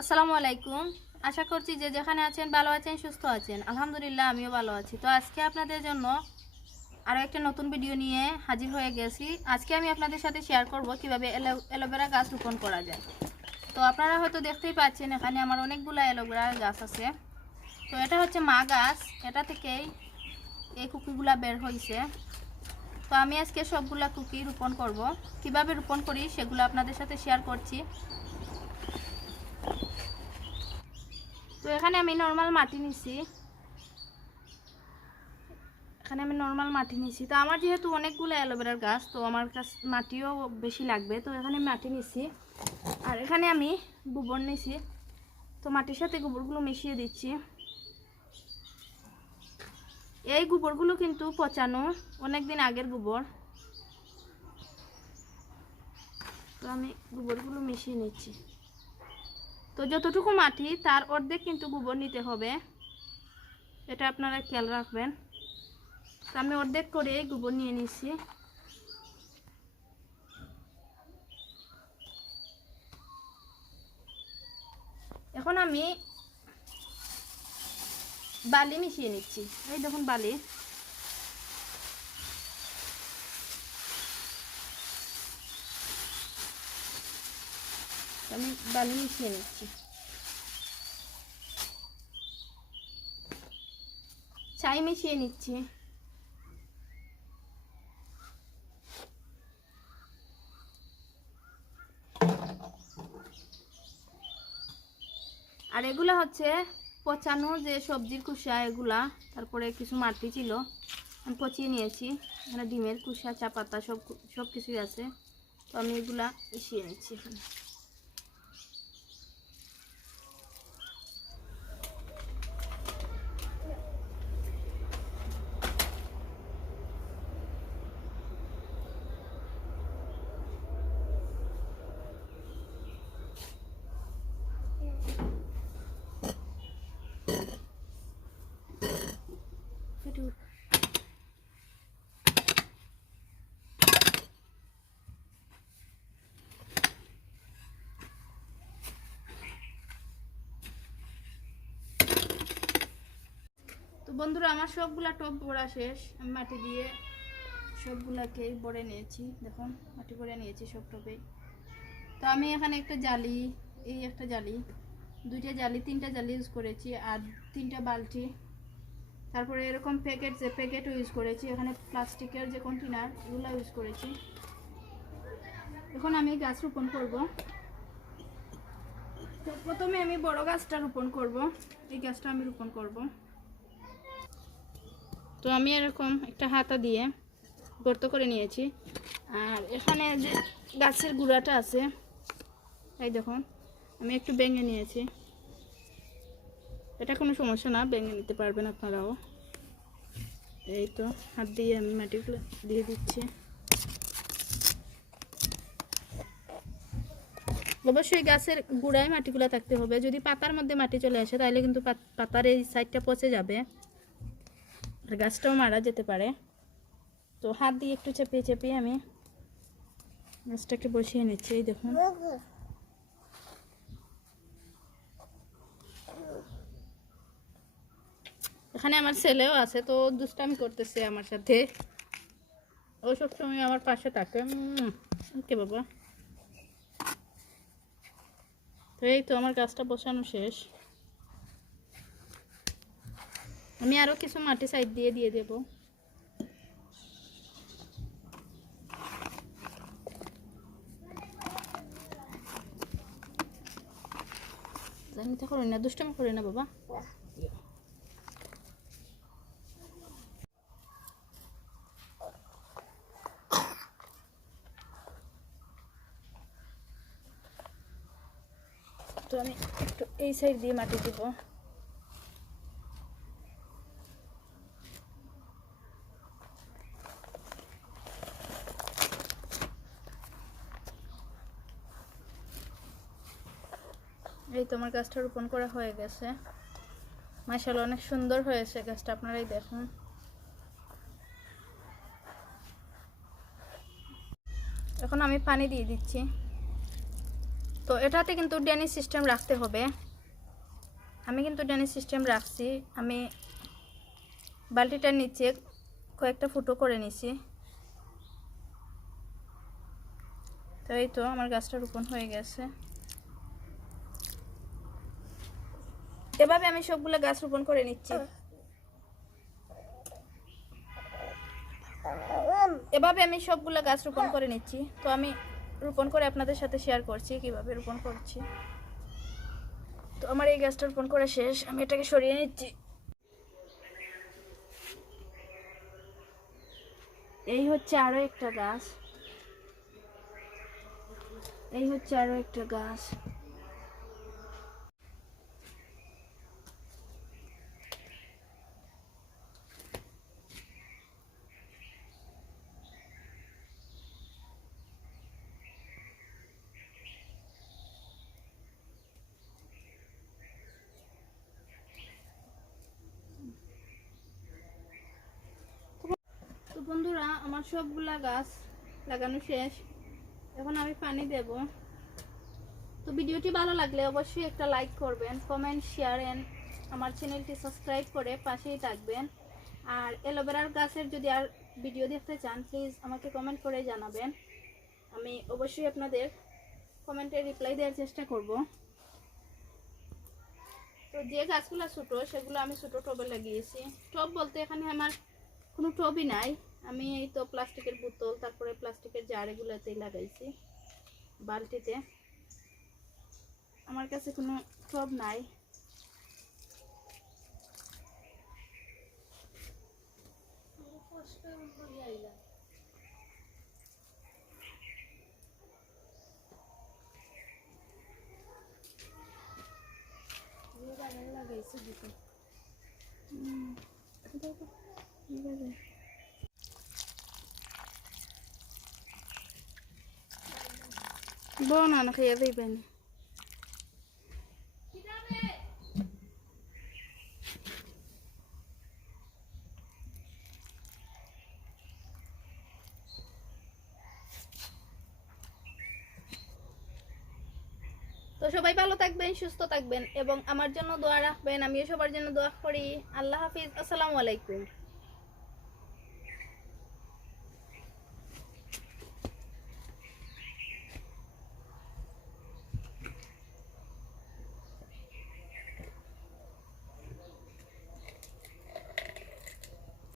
আসসালামু আলাইকুম। আশা করছি যে যেখানে আছেন ভালো আছেন, সুস্থ আছেন। আলহামদুলিল্লাহ আমিও ভালো আছি। তো আজকে আপনাদের জন্য আরও একটা নতুন ভিডিও নিয়ে হাজির হয়ে গেছি। আজকে আমি আপনাদের সাথে শেয়ার করব কিভাবে অ্যালোভেরা গাছ রোপণ করা যায়। তো আপনারা হয়তো দেখতেই পাচ্ছেন এখানে আমার অনেকগুলো অ্যালোভেরা গাছ আছে। তো এটা হচ্ছে মা গাছ, এটা থেকেই এই কুকিগুলা বের হয়েছে। তো আমি আজকে সবগুলা কুকি রোপণ করব। কিভাবে রোপণ করি সেগুলো আপনাদের সাথে শেয়ার করছি। তো এখানে আমি নর্মাল মাটি নিছি। তো আমার যেহেতু অনেকগুলো অ্যালোভেরার গাছ, তো আমার কাছে মাটিও বেশি লাগবে। তো এখানে মাটি নিছি, আর এখানে আমি গোবর নিছি। তো মাটির সাথে গোবরগুলো মিশিয়ে দিচ্ছি। এই গোবরগুলো কিন্তু পচানো, অনেক দিন আগের গোবর। তো আমি গোবরগুলো মিশিয়ে নিচ্ছি। তো যতটুকু মাটি তার অর্ধেক কিন্তু গোবর নিতে হবে, এটা আপনারা খেয়াল রাখবেন। তো আমি অর্ধেক করে গোবর নিয়ে নিচ্ছি। এখন আমি বালি মিশিয়ে নিচ্ছি। এই দেখুন বালি। আমি বালি মিশিয়ে নিচ্ছি। ছাই মিশিয়ে নিচ্ছি। আর এগুলা হচ্ছে পচানো যে সবজির খোসা, এগুলা তারপরে কিছু মাটি ছিল আমি পচিয়ে নিয়েছি। এখানে ডিমের খোসা, চা পাতা সব কিছুই আছে। তো আমি এগুলা মিশিয়ে নিচ্ছি এখানে। তো বন্ধুরা, আমার সবগুলা টব ভরা শেষ। আমি মাটি দিয়ে সবগুলাকে ভরে নিয়েছি। দেখুন মাটি ভরে নিয়েছি সব টবে। তো আমি এখানে একটা জালি, এই একটা জালি, দুইটা জালি, তিনটা জালি ইউজ করেছি, আর তিনটা বালতি, তারপরে এরকম প্যাকেটও ইউজ করেছি। এখানে প্লাস্টিকের যে কন্টেনার, এগুলো ইউজ করেছি। এখন আমি গাছ রোপণ করব। তো প্রথমে আমি বড় গাছটা রোপণ করব। এই গাছটা আমি রোপণ করব। তো আমি এরকম একটা হাতা দিয়ে গর্ত করে নিয়েছি। আর এখানে যে গাছের গুঁড়াটা আছে, এই দেখুন আমি একটু ভেঙে নিয়েছি। এটা কোনো সমস্যা না, ভেঙে নিতে পারবেন আপনারাও। এই তো হাত দিয়ে আমি মাটিগুলো দিয়ে দিচ্ছি। অবশ্যই গাছের গুঁড়ায় মাটিগুলো থাকতে হবে। যদি পাতার মধ্যে মাটি চলে আসে তাহলে কিন্তু পাতার এই সাইডটা পচে যাবে আর গাছটাও মারা যেতে পারে। তো হাত দিয়ে একটু চেপিয়ে চেপিয়ে আমি গাছটাকে বসিয়ে নিচ্ছি। এই দেখুন এখানে আমার ছেলেও আছে, তো দুষ্টামি করতেছে আমার সাথে। ও সবসময় আমার পাশে থাকে। ওকে বাবা। তো এই তো আমার গাছটা বসানো শেষ। আমি আরও কিছু মাটি সাইড দিয়ে দিয়ে দেবো। জানিতে করি না, দুষ্টামি করি না বাবা। তো আমি একটু এই সাইড দিয়ে মাটি দেবো। এই তো আমার গাছটা রোপণ করা হয়ে গেছে। মাশাআল্লাহ অনেক সুন্দর হয়েছে গাছটা, আপনারাই দেখুন। এখন আমি পানি দিয়ে দিচ্ছি। তো তো এটাতে কিন্তু ড্রেনেজ সিস্টেম রাখতে হবে। আমি কিন্তু ড্রেনেজ সিস্টেম রাখছি। আমি বালতিটার নিচে কয়েকটা ফুটো করে নিছি। তো এই তো আমার গাছটা রোপণ হয়ে গেছে। এভাবে আমি সবগুলো গাছ রোপণ করে নিচ্ছি। তো আমি রোপণ করে আপনাদের সাথে শেয়ার করছি কিভাবে রোপণ করছি। তো আমার এই গাছটা রোপণ করা শেষ, আমি এটাকে সরিয়ে নিচ্ছি। এই হচ্ছে আরো একটা গাছ, তো বন্ধুরা আমার সবগুলা গাছ লাগানো শেষ। এখন আমি পানি দেব। তো ভিডিওটি ভালো লাগলে অবশ্যই একটা লাইক করবেন, কমেন্ট, শেয়ার এন্ড আমার চ্যানেলটি সাবস্ক্রাইব করে পাশেই থাকবেন। আর অ্যালোভেরার গাছের যদি আর ভিডিও দেখতে চান প্লিজ আমাকে কমেন্ট করে জানাবেন। আমি অবশ্যই আপনাদের কমেন্টে রিপ্লাই দেওয়ার চেষ্টা করব। তো যে গাছগুলো ছোটো সেগুলো আমি ছোটো টবে লাগিয়েছি। টব বলতে এখানে আমার কোনো টবই নাই, আমি এই তো প্লাস্টিকের বোতল, তারপরে প্লাস্টিকের জার এগুলোতেই লাগাইছি। বালতিতে আমার কাছে কোনো টব নাই। Bona খাইয়া দিবেন। তো সবাই ভালো থাকবেন, সুস্থ থাকবেন এবং আমার জন্য দোয়া রাখবেন। আমিও সবার জন্য দোয়া করি। আল্লাহ হাফিজ, আসসালামু আলাইকুম।